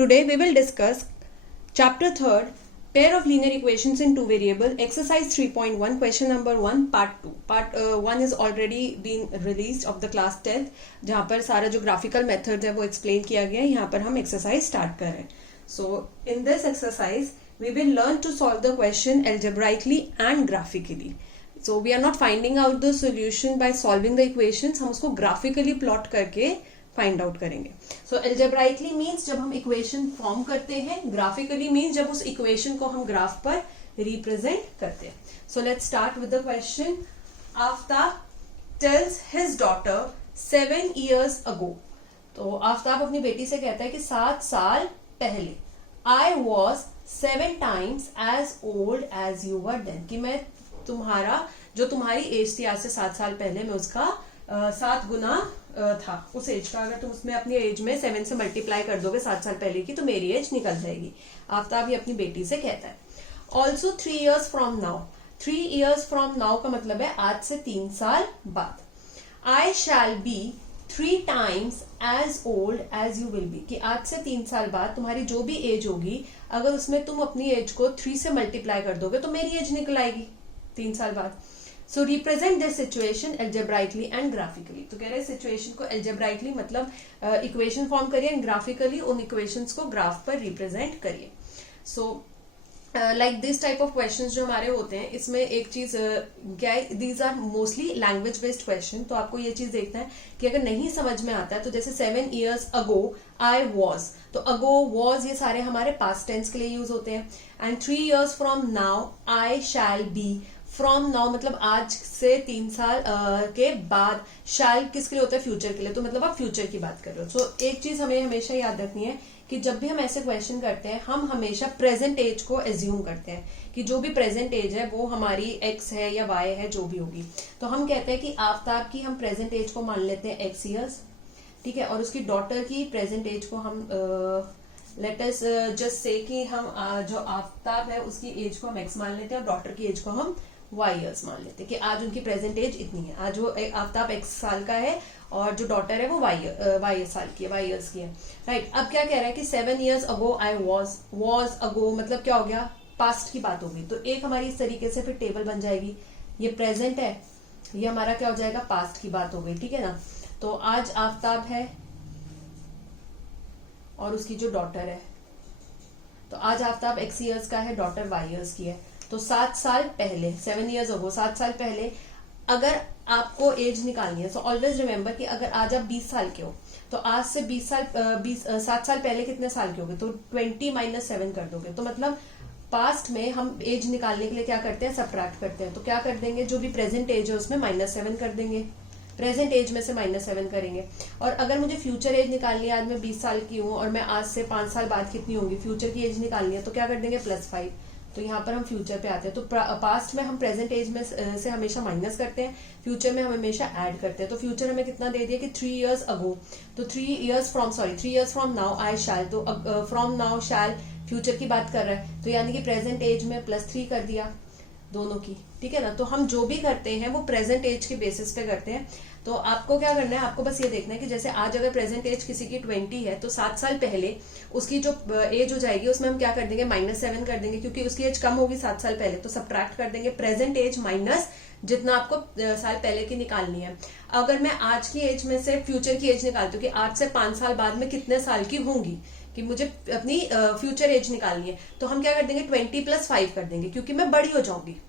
Today we will discuss chapter 3rd, pair of linear equations in two variable, exercise 3.1, question number 1, part 2. Part 1 is already been released of the class 10th, जहाँ पर सारा जो graphical method है वो explain किया गया है. यहाँ पर हम exercise start कर रहे हैं. So in this exercise we will learn to solve the question algebraically and graphically. So we are not finding out the solution by solving the equations, हम उसको graphically plot करके फाइंड आउट करेंगे. सो एल्जेब्राइकली means जब हम equation form करते हैं, graphically means जब उस इक्वेशन को हम ग्राफ पर रिप्रेजेंट करते हैं. So let's start with the question. Aftab tales his daughter 7 years ago. तो आफ्ताब अपनी बेटी से कहता है कि 7 साल पहले I was 7 times as old as you were then. कि मैं तुम्हारा जो तुम्हारी एज थी आज से 7 साल पहले, मैं उसका 7 गुना था उस एज का. अगर तुम उसमें अपनी एज में 7 से मल्टीप्लाई कर दोगे 7 साल पहले की, तो मेरी एज निकल जाएगी. आफ्ताब ये अपनी बेटी से कहता है. Also 3 years from now. 3 years from now का मतलब है आज से 3 साल बाद. आई shall be 3 times as old as you will be. कि आज से 3 साल बाद तुम्हारी जो भी एज होगी, अगर उसमें तुम अपनी एज को 3 से मल्टीप्लाई कर दोगे तो मेरी एज निकल आएगी 3 साल बाद. So represent this situation algebraically and graphically. तो कह रहे हैं सिचुएशन को एल्जेब्राइकली मतलब इक्वेशन फॉर्म करिए, एंड ग्राफिकली उन इक्वेशंस को ग्राफ पर रिप्रेजेंट करिए. So like this type of questions जो हमारे होते हैं, इसमें एक चीज क्या है, these are mostly language based question. तो आपको ये चीज देखना है कि अगर नहीं समझ में आता है, तो जैसे 7 years ago आई वॉज, तो अगो वॉज ये सारे हमारे पास्ट टेंस के लिए यूज होते हैं. And 3 years from now I shall be. From now मतलब आज से 3 साल के बाद. शैल किसके लिए होता है? फ्यूचर के लिए. तो मतलब आप फ्यूचर की बात कर रहे हो. सो एक चीज हमें हमेशा याद रखनी है कि जब भी हम ऐसे क्वेश्चन करते हैं, हम हमेशा प्रेजेंट एज को एज्यूम करते हैं कि जो भी प्रेजेंट एज है वो हमारी एक्स है या वाई है, जो भी होगी. तो हम कहते हैं कि आफ्ताब की हम प्रेजेंट एज को मान लेते हैं x years, ठीक है, और उसकी डॉटर की प्रेजेंट एज को हम लेट अस जस्ट से कि हम जो आफ्ताब है उसकी एज को हम x मान लेते हैं और डॉटर की एज को हम y years मान लेते हैं कि आज उनकी प्रेजेंट एज इतनी है. आज वो आफ्ताब x साल का है और जो डॉटर है वो y साल की है, y years की है. राइट. अब क्या कह रहा है कि 7 years ago आई वॉज अगो मतलब क्या हो गया? पास्ट की बात होगी. तो एक हमारी इस तरीके से फिर टेबल बन जाएगी. ये प्रेजेंट है, ये हमारा क्या हो जाएगा? पास्ट की बात हो गई. ठीक है ना. तो आज आफ्ताब है और उसकी जो डॉटर है, तो आज आफ्ताब x years का है, डॉटर y years की है. तो 7 साल पहले, 7 years ago, 7 साल पहले अगर आपको एज निकालनी है, सो ऑलवेज रिमेम्बर कि अगर आज आप 20 साल के हो, तो आज से 7 साल पहले कितने साल के होगे? तो 20 - 7 कर दोगे. तो मतलब पास्ट में हम एज निकालने के लिए क्या करते हैं? सब्ट्रैक्ट करते हैं. तो क्या कर देंगे? जो भी प्रेजेंट एज है उसमें -7 कर देंगे. प्रेजेंट एज में से -7 करेंगे. और अगर मुझे फ्यूचर एज निकालनी है, आज मैं 20 साल की हूँ और मैं आज से 5 साल बाद कितनी होंगी, फ्यूचर की एज निकालनी है, तो क्या कर देंगे? +5. तो यहाँ पर हम फ्यूचर पे आते हैं. तो पास्ट में हम प्रेजेंट एज में से हमेशा माइनस करते हैं, फ्यूचर में हम हमेशा ऐड करते हैं. तो फ्यूचर हमें कितना दे दिया कि 3 years ago. तो 3 years फ्रॉम नाउ आई शैल. तो फ्रॉम नाउ शैल फ्यूचर की बात कर रहा है, तो यानी कि प्रेजेंट एज में +3 कर दिया दोनों की. ठीक है ना. तो हम जो भी करते हैं वो प्रेजेंट एज के बेसिस पे करते हैं. तो आपको क्या करना है? आपको बस ये देखना है कि जैसे आज अगर प्रेजेंट एज किसी की 20 है, तो 7 साल पहले उसकी जो एज हो जाएगी उसमें हम क्या कर देंगे? -7 कर देंगे, क्योंकि उसकी एज कम होगी 7 साल पहले. तो सब्ट्रैक्ट कर देंगे प्रेजेंट एज माइनस जितना आपको साल पहले की निकालनी है. अगर मैं आज की एज में से फ्यूचर की एज निकालती हूँ कि आज से 5 साल बाद में कितने साल की होंगी, कि मुझे अपनी फ्यूचर एज निकालनी है, तो हम क्या कर देंगे? 20 + 5 कर देंगे, क्योंकि मैं बड़ी हो जाऊंगी.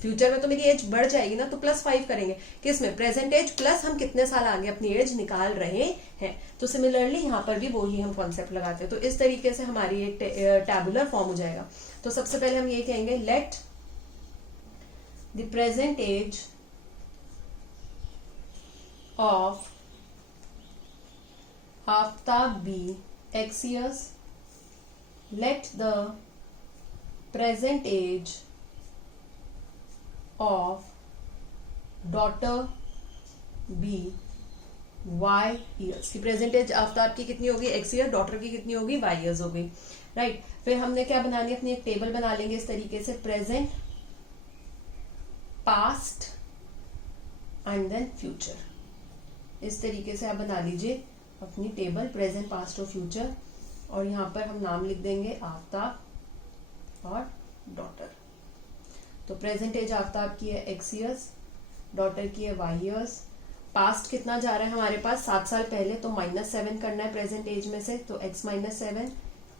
फ्यूचर में तो मेरी एज बढ़ जाएगी ना, तो +5 करेंगे. किसमें? प्रेजेंट एज प्लस हम कितने साल आगे अपनी एज निकाल रहे हैं. तो सिमिलरली यहाँ पर भी वही हम कॉन्सेप्ट लगाते हैं. तो इस तरीके से हमारी एक टैबुलर फॉर्म हो जाएगा. तो सबसे पहले हम ये कहेंगे, let the present age of Aftab be x years. Let the present age of daughter be y years. की प्रेजेंट एज आफ्ताब की कितनी होगी? x year. डॉटर की कितनी होगी? y years हो गई. राइट. फिर हमने क्या बनानी है? अपनी एक टेबल बना लेंगे इस तरीके से, present, past and then future. इस तरीके से आप बना लीजिए अपनी टेबल, प्रेजेंट, पास्ट और फ्यूचर. और यहाँ पर हम नाम लिख देंगे आफ्ताब और डॉटर। तो प्रेजेंट एज आफ्ताब की है x ईयर्स, डॉटर की है y ईयर्स। पास्ट कितना जा रहा है हमारे पास 7 साल पहले, तो -7 करना है प्रेजेंट एज में से, तो x -7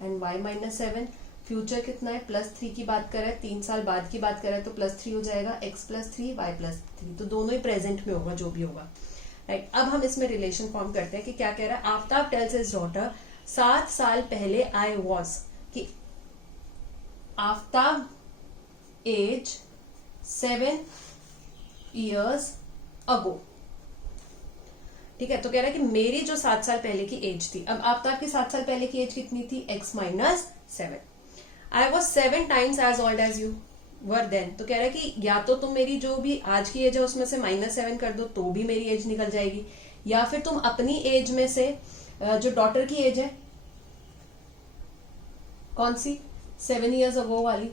एंड y -7। फ्यूचर कितना है +3 की बात कर रहा है, 3 साल बाद की बात कर रहा है, तो +3 हो जाएगा, x +3 y +3, तो दोनों ही प्रेजेंट में होगा जो भी होगा, राइट। अब हम इसमें रिलेशन फॉर्म करते हैं कि क्या कह रहा है। आफ्ताब टेल्स हिज डॉटर 7 साल पहले आई वॉज, कि आफ्ताब एज 7 years ago, ठीक है। तो कह रहा है कि मेरी जो 7 साल पहले की एज थी, अब आफ्ताब की 7 साल पहले की एज कितनी थी, x -7। I was 7 times as old as you were then, तो कह रहा है कि या तो तुम मेरी जो भी आज की एज है उसमें से -7 कर दो तो भी मेरी एज निकल जाएगी, या फिर तुम अपनी एज में से जो डॉटर की एज है कौन सी 7 years ago वाली,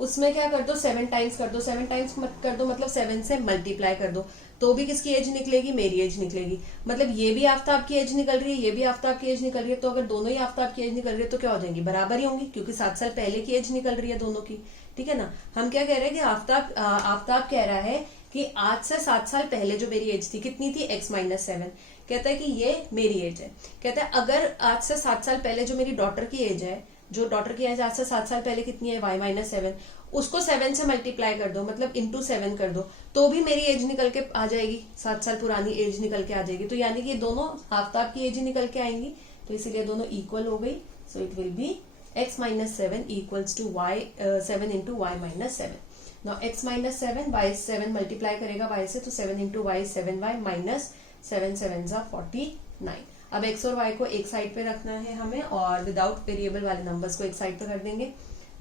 उसमें क्या कर दो 7 times कर दो, 7 times मत कर दो मतलब 7 से मल्टीप्लाई कर दो, तो भी किसकी एज निकलेगी, मेरी एज निकलेगी। मतलब ये भी आफ्ताब की एज निकल रही है, ये भी आफ्ताब की एज निकल रही है, तो अगर दोनों ही आफ्ताब की एज निकल रही है तो क्या हो जाएंगी, बराबर ही होंगी, क्योंकि 7 साल पहले की एज निकल रही है दोनों की, ठीक है ना। हम क्या कह रहे हैं कि आफ्ताब कह रहा है कि आज से 7 साल पहले जो मेरी एज थी कितनी थी, x -7, कहता है कि ये मेरी एज है। कहता है अगर आज से 7 साल पहले जो मेरी डॉटर की एज है, जो डॉटर की एज आज से 7 साल पहले कितनी है, y -7, उसको 7 से मल्टीप्लाई कर दो, मतलब इंटू 7 कर दो, तो भी मेरी एज निकल के आ जाएगी, 7 साल पुरानी एज निकल के आ जाएगी। तो यानी कि ये दोनों आफ्ताब की एज ही निकल के आएंगी, तो इसीलिए दोनों इक्वल हो गई। So it will be x -7 equals to y 7 into y -7। Now x -7 y 7 multiply करेगा y से, तो 7 इंटू y 7y माइनस 7 7 49। अब x और y को एक साइड पे रखना है हमें, और विदाउट वेरिएबल वाले नंबर्स को एक साइड पे कर देंगे,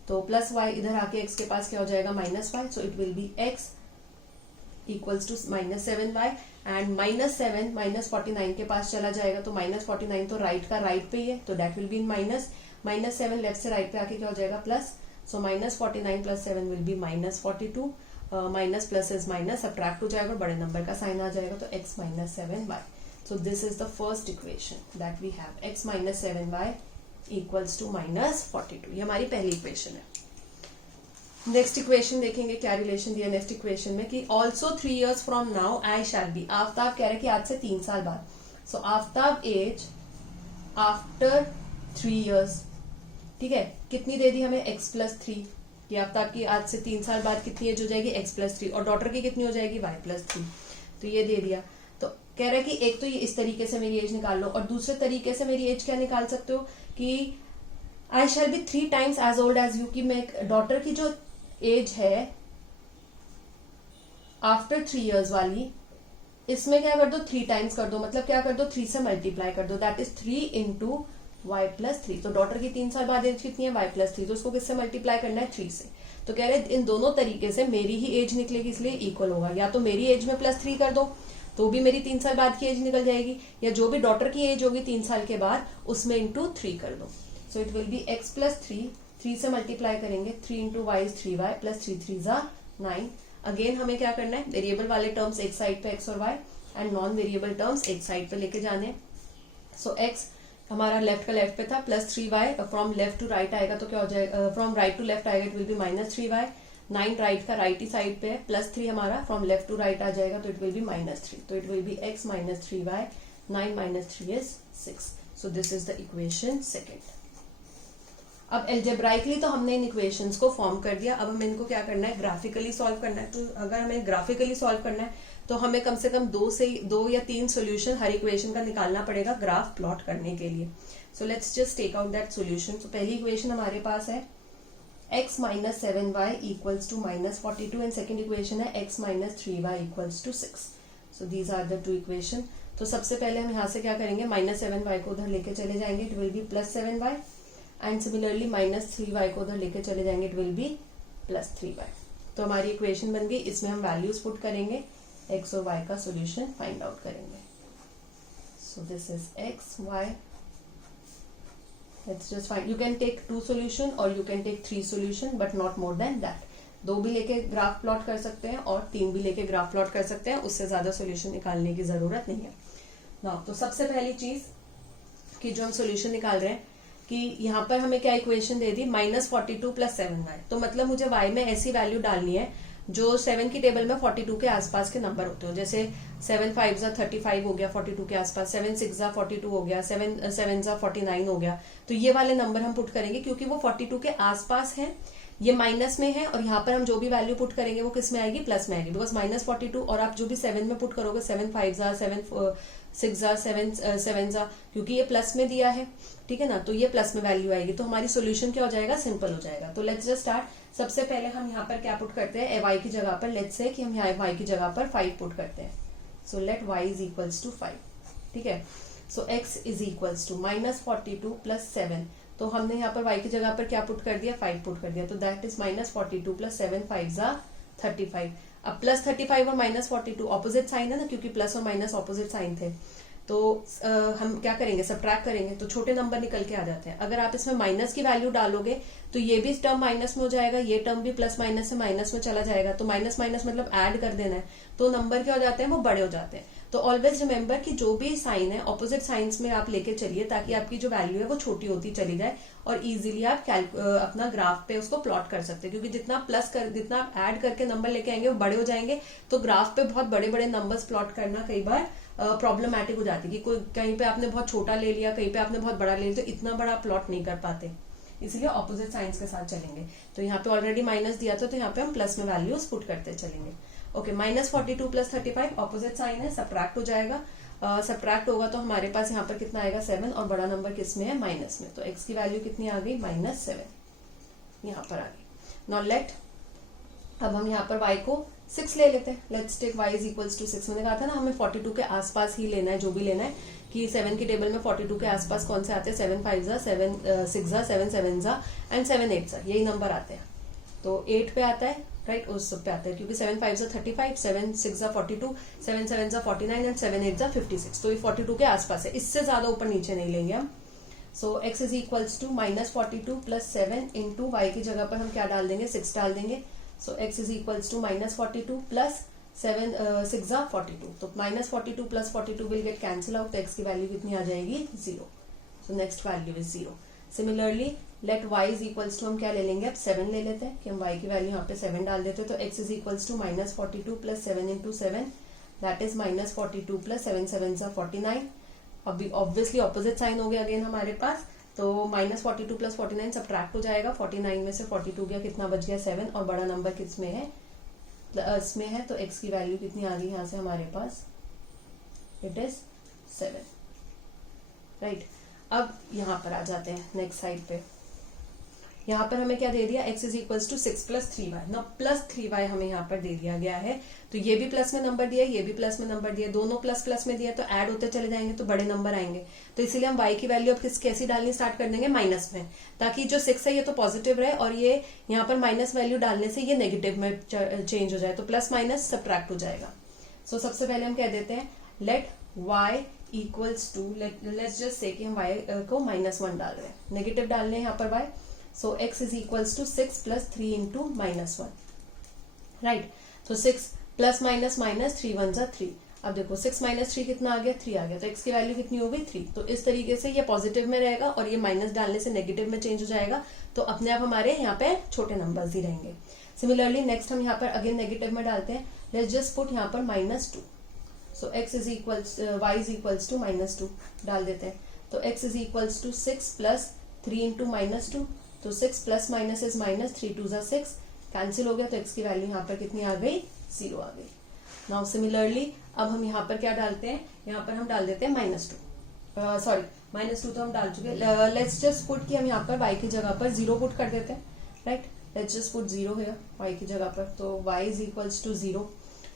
तो प्लस y इधर आके x के पास क्या हो जाएगा, -y, so it will be x equals to -7y, and -7 -49 के पास चला जाएगा, तो -49 तो राइट का राइट पे ही है, तो that will be in -7 left से राइट पे आके क्या हो जाएगा, plus, so -49 + 7 will be -42, minus plus is minus, subtract हो जाएगा, बड़े नंबर का साइन आ जाएगा, तो x -7y। So this is the first equation that we have, x -7y equals to -42। ये हमारी पहली इक्वेशन है। नेक्स्ट इक्वेशन देखेंगे क्या रिलेशन दिया नेक्स्ट इक्वेशन में, कि also 3 years from now I shall be, Aftab कह रहे हैं कि आज से 3 साल बाद, सो आफ्ताब एज आफ्टर 3 years, ठीक है। कितनी दे दी हमें, x +3, कि आफ्ताब की आज से 3 साल बाद कितनी एज हो जाएगी, x +3, और डॉटर की कितनी हो जाएगी, y +3, तो ये दे दिया। तो कह रहा है कि एक तो ये इस तरीके से मेरी एज निकाल लो, और दूसरे तरीके से मेरी एज क्या निकाल सकते हो कि आई shall be 3 times as old as you, कि मैं डॉटर की जो एज है आफ्टर 3 years वाली, इसमें क्या कर दो 3 times कर दो, मतलब क्या कर दो 3 से मल्टीप्लाई कर दो, दैट इज 3 इंटू y +3। तो डॉटर की 3 साल बाद एज कितनी है, y +3, तो उसको किससे मल्टीप्लाई करना है, 3 से। तो कह रहे इन दोनों तरीके से मेरी ही एज निकलेगी, इसलिए इक्वल होगा, या तो मेरी एज में +3 कर दो तो भी मेरी 3 साल बाद की एज निकल जाएगी, या जो भी डॉटर की एज होगी 3 साल के बाद उसमें इंटू 3 कर दो, सो इट विल बी x +3, 3 से मल्टीप्लाई करेंगे, 3 into y is 3y + 3 3 = 9। Again हमें क्या करना है, वेरिएबल वाले टर्म्स एक साइड पे x और y, and non variable terms एक साइड पे लेके जाने। सो x हमारा लेफ्ट का लेफ्ट पे था, +3y, from left to right आएगा तो क्या हो जाएगा, फ्रॉम राइट टू लेफ्ट आएगा, it will B -3y, 9 right का राइट ही साइड पे है, +3 हमारा फ्रॉम लेफ्ट टू राइट आ जाएगा, तो इट विल बी -3, तो it will be x -3y, 9 - 3 is 6। So this is the equation second. अब एल्जेब्राइकली तो हमने इन इक्वेशंस को फॉर्म कर दिया, अब हमें इनको क्या करना है, ग्राफिकली सॉल्व करना है। तो अगर हमें ग्राफिकली सॉल्व करना है तो हमें कम से कम 2 या 3 सोल्यूशन हर इक्वेशन का निकालना पड़ेगा ग्राफ प्लॉट करने के लिए। So let's just take out that solution. तो पहली इक्वेशन हमारे पास है x -7y equals to -42, and second equation है x -3y equals to 6। So these are the 2 equation. तो सबसे पहले हम यहाँ से क्या करेंगे, -7y को उधर लेके चले जाएंगे, it will B +7y, and similarly -3y को उधर लेके चले जाएंगे, इट विल बी +3y। तो हमारी इक्वेशन बन गई, इसमें हम वैल्यूज पुट करेंगे, x और y का सोल्यूशन फाइंड आउट करेंगे। So this is x, y, let's just find, you can take 2 solution or you can take 3 solution but not more than that। 2 भी लेके ग्राफ प्लॉट कर सकते हैं और 3 भी लेके ग्राफ प्लॉट कर सकते हैं, उससे ज्यादा सोल्यूशन निकालने की जरूरत नहीं है ना। तो सबसे पहली चीज कि जो हम सोल्यूशन निकाल रहे हैं, कि यहाँ पर हमें क्या इक्वेशन दे दी, -42 + 7y। तो मतलब मुझे y में ऐसी वैल्यू डालनी है जो 7 की टेबल में 42 के आसपास के नंबर होते हो। जैसे 7 5 35 हो गया 42 के आसपास, 7 6 42 हो गया, 7 7 49 हो गया। तो ये वाले नंबर हम पुट करेंगे क्योंकि वो 42 के आसपास है, ये माइनस में है, और यहाँ पर हम जो भी वैल्यू पुट करेंगे वो किस में आएगी, प्लस में आएगी, बिकॉज -42। और आप जो भी 7 में पुट करोगे, 7 5 7 6 7 7 क्योंकि ये प्लस में दिया है, ठीक है ना, तो ये प्लस में वैल्यू आएगी। तो हमारी सोल्यूशन क्या हो जाएगा, सिंपल हो जाएगा। तो लेट्स जस्ट स्टार्ट। सबसे पहले हम यहाँ पर क्या पुट करते हैं, y की जगह पर लेट्स से कि हम यहाँ y की जगह पर 5 पुट करते हैं। So let y is equals to 5, ठीक है। So x is equals to -42 + 7। तो हमने यहाँ पर y की जगह पर क्या पुट कर दिया, 5 पुट कर दिया। तो दैट इज -42 + 7 5 35। अब +35 और -42 ऑपोजिट साइन है ना, क्योंकि प्लस और माइनस ऑपोजिट साइन थे। तो हम क्या करेंगे, सब्ट्रैक्ट करेंगे तो छोटे नंबर निकल के आ जाते हैं। अगर आप इसमें माइनस की वैल्यू डालोगे तो ये भी टर्म माइनस में हो जाएगा, ये टर्म भी प्लस माइनस से माइनस में चला जाएगा। तो माइनस माइनस मतलब ऐड कर देना है, तो नंबर क्या हो जाते हैं, वो बड़े हो जाते हैं। तो ऑलवेज रिमेंबर कि जो भी साइन है ऑपोजिट साइंस में आप लेके चलिए, ताकि आपकी जो वैल्यू है वो छोटी होती चली जाए और इजीली आप अपना ग्राफ पे उसको प्लॉट कर सकते हैं। क्योंकि जितना आप ऐड करके नंबर लेके आएंगे वो बड़े हो जाएंगे, तो ग्राफ पे बहुत बड़े बड़े नंबर्स प्लॉट करना कई बार प्रॉब्लमैटिक हो जाती है कि कोई कहीं पे आपने बहुत छोटा ले लिया, कहीं पे आपने बहुत बड़ा ले लिया, तो इतना बड़ा प्लॉट नहीं कर पाते, इसलिए ऑपोजिट साइंस के साथ चलेंगे। तो यहाँ पे ऑलरेडी माइनस दिया था, तो यहाँ पे हम प्लस में वैल्यूज पुट करते चलेंगे। ओके, -42 + 35 ऑपोजिट साइन है, सब्ट्रैक्ट हो जाएगा। सब्ट्रैक्ट होगा तो हमारे पास यहाँ पर कितना आएगा, 7, और बड़ा नंबर किस में है, माइनस में। तो x की वैल्यू कितनी आ गई, -7 यहाँ पर आ गई। नाउ लेट, अब हम यहाँ पर y को 6 ले लेते हैं। Let's take y is equals to 6। मैंने कहा था ना हमें 42 के आसपास ही लेना है, जो भी लेना है, कि 7 की टेबल में 42 के आसपास कौन से आते हैं, 7 5 7 6 7 7 एंड 7 8 यही नंबर आते हैं। तो 8 पे आता है, राइट, उस सब पे आता है, क्योंकि 7 5 35, 7 6 42, 7 7 49 एंड 7 8 56। तो ये 42 के आसपास है, इससे ज्यादा ऊपर नीचे नहीं लेंगे हम। So x is equals to -42 + 7 into y की जगह पर हम क्या डाल देंगे, 6 डाल देंगे। So x is equals to -42 + 7 6 42। तो -42 + 42 विल गेट कैंसिल आउट, तो x की वैल्यू कितनी आ जाएगी, 0। So next value is 0। Similarly let y is equals to, हम क्या ले लेंगे, अब 7 ले लेते हैं कि हम y की वैल्यू यहाँ पे 7 डाल देते हैं। तो x is equals to -42 + 7 into 7, that is -42 + 7 7 49। अभी ऑब्वियसली ऑपोजिट साइन हो गया अगेन हमारे पास, तो -42 + 49 सब्ट्रैक्ट हो जाएगा। 49 में से 42 गया, कितना बच गया, 7, और बड़ा नंबर किस में है, प्लस में है। तो x की वैल्यू कितनी आ गई यहाँ से हमारे पास, इट इज 7, राइट। अब यहाँ पर आ जाते हैं नेक्स्ट साइड पे। यहाँ पर हमें क्या दे दिया, x is equals to 6 + 3y। ना +3y हमें यहाँ पर दे दिया गया है, तो ये भी प्लस में नंबर दिया, ये भी प्लस में नंबर दिया, दोनों प्लस प्लस में दिया, तो ऐड होते चले जाएंगे तो बड़े नंबर आएंगे। तो इसीलिए हम y की वैल्यू अब कैसी डालनी स्टार्ट कर देंगे, माइनस में, ताकि जो 6 है ये तो पॉजिटिव रहे और ये यहाँ पर माइनस वैल्यू डालने से ये नेगेटिव में चेंज हो जाए, तो प्लस माइनस सब्ट्रैक्ट हो जाएगा। सो सबसे पहले हम कह देते हैं let y equals to, let's just say कि हम y को -1 डाल रहे हैं, नेगेटिव डाल रहे हैं यहाँ पर y। So x is equals to 6 + 3 into -1, right? So 6 + -3 1 = 3। अब देखो 6 - 3 कितना आ गया, 3 आ गया, तो x की वैल्यू कितनी हो गई, 3। तो इस तरीके से ये पॉजिटिव में रहेगा और ये माइनस डालने से नेगेटिव में चेंज हो जाएगा, तो अपने आप हमारे यहाँ पे छोटे नंबर्स ही रहेंगे। सिमिलरली नेक्स्ट हम यहाँ पर अगेन नेगेटिव में डालते हैं। लेट्स जस्ट पुट यहाँ पर -2। So x is equals, y is equals to -2 डाल देते हैं। तो x is equals to 6 + 3 into -2, तो 6 + माइनस इज माइनस, 3 2 = 6, कैंसिल हो गया, तो x की वैल्यू यहाँ पर कितनी आ गई, 0 आ गई। नाउ सिमिलरली अब हम यहाँ पर क्या डालते हैं, यहाँ पर हम डाल देते हैं -2, सॉरी -2 तो हम डाल चुके। लेट्स जस्ट पुट कि हम यहाँ पर y की जगह पर 0 पुट कर देते हैं, राइट। लेट्स जस्ट पुट 0 है y की जगह पर, तो y is equals to 0।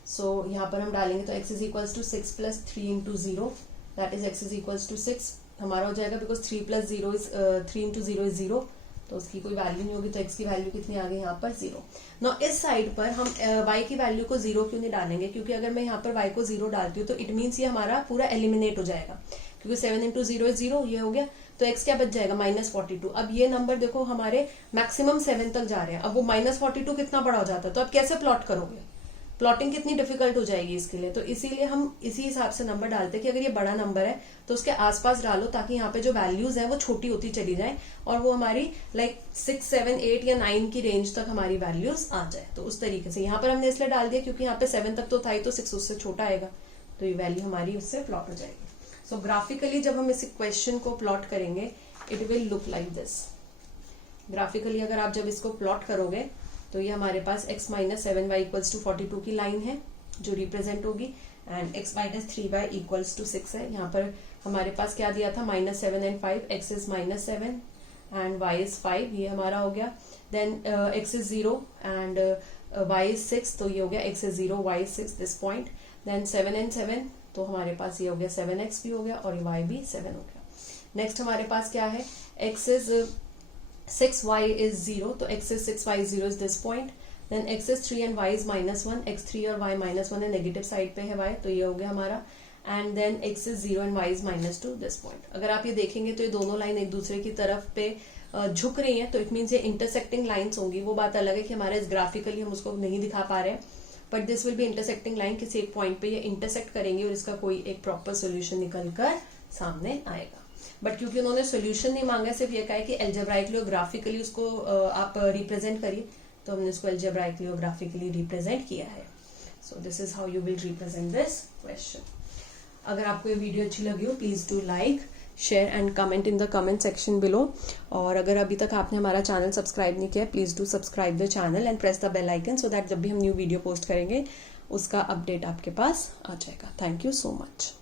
So यहाँ पर हम डालेंगे तो x is equals to 6 + 3 into 0, that is x is equals to 6 हमारा हो जाएगा, बिकॉज 3 + 0 इज 3 into 0 इज 0, तो उसकी कोई वैल्यू नहीं होगी, तो x की वैल्यू कितनी आ गई यहाँ पर, 0। ना इस साइड पर हम y की वैल्यू को 0 क्यों नहीं डालेंगे, क्योंकि अगर मैं यहाँ पर y को 0 डालती हूँ तो इट मीन्स ये हमारा पूरा एलिमिनेट हो जाएगा, क्योंकि 7 into 0 इज 0, ये हो गया, तो x क्या बच जाएगा, -42। अब ये नंबर देखो हमारे मैक्सिमम 7 तक जा रहे हैं, अब वो -42 कितना बड़ा हो जाता है, तो अब कैसे प्लॉट करोगे, प्लॉटिंग कितनी डिफिकल्ट हो जाएगी इसके लिए, तो इसीलिए हम इसी हिसाब से नंबर डालते हैं कि अगर ये बड़ा नंबर है तो उसके आसपास डालो, ताकि यहाँ पे जो वैल्यूज हैं वो छोटी होती चली जाए और वो हमारी लाइक 6, 7, 8 या 9 की रेंज तक हमारी वैल्यूज आ जाए। तो उस तरीके से यहाँ पर हमने इसलिए डाल दिया क्योंकि यहाँ पे 7 तक तो था ही, तो 6 उससे छोटा आएगा, तो ये वैल्यू हमारी उससे प्लॉट हो जाएगी। सो ग्राफिकली जब हम इस क्वेश्चन को प्लॉट करेंगे it will look like this. Graphically अगर आप जब इसको प्लॉट करोगे तो ये हमारे पास x minus 7y equals to 42 की लाइन है जो रिप्रेजेंट होगी, and x minus 3y equals to 6 है। यहाँ पर हमारे पास क्या दिया था, -7 and 5, x is -7 and y is 5, ये हमारा हो गया। Then x is 0 and y is 6, तो ये हो गया x is 0, y is 6 this point. Then 7 and 7, तो हमारे पास ये हो गया 7x भी हो गया और y भी 7 हो गया। नेक्स्ट हमारे पास क्या है, x इज 6, y is 0, तो x is 6, y is 0 is this point. Then x is 3 and y is -1, x 3 और y -1 है, नेगेटिव साइड पे है y, तो ये हो गया हमारा। And then x is 0 and y is -2 this point. अगर आप ये देखेंगे तो ये दोनों लाइन एक दूसरे की तरफ पे झुक रही हैं, तो इट मीन्स ये इंटरसेक्टिंग लाइन्स होंगी। वो बात अलग है कि हमारे ग्राफिकली हम उसको नहीं दिखा पा रहे हैं, but this will be intersecting line, किसी एक पॉइंट पे ये इंटरसेक्ट करेंगे और इसका कोई एक प्रॉपर सोल्यूशन निकल कर सामने आएगा। बट क्योंकि उन्होंने सोल्यूशन नहीं मांगा, सिर्फ ये कहा है कि एल्जेब्राइकली और ग्राफिकली उसको आप रिप्रेजेंट करिए, तो हमने उसको एल्जेब्राइकली और ग्राफिकली रिप्रेजेंट किया है। So this is how you will represent this question. अगर आपको ये वीडियो अच्छी लगी हो please do like, share and comment in the comment section below. और अगर अभी तक आपने हमारा चैनल सब्सक्राइब नहीं किया please do subscribe the channel and press the bell icon, so that जब भी हम न्यू वीडियो पोस्ट करेंगे उसका अपडेट आपके पास आ जाएगा। Thank you so much.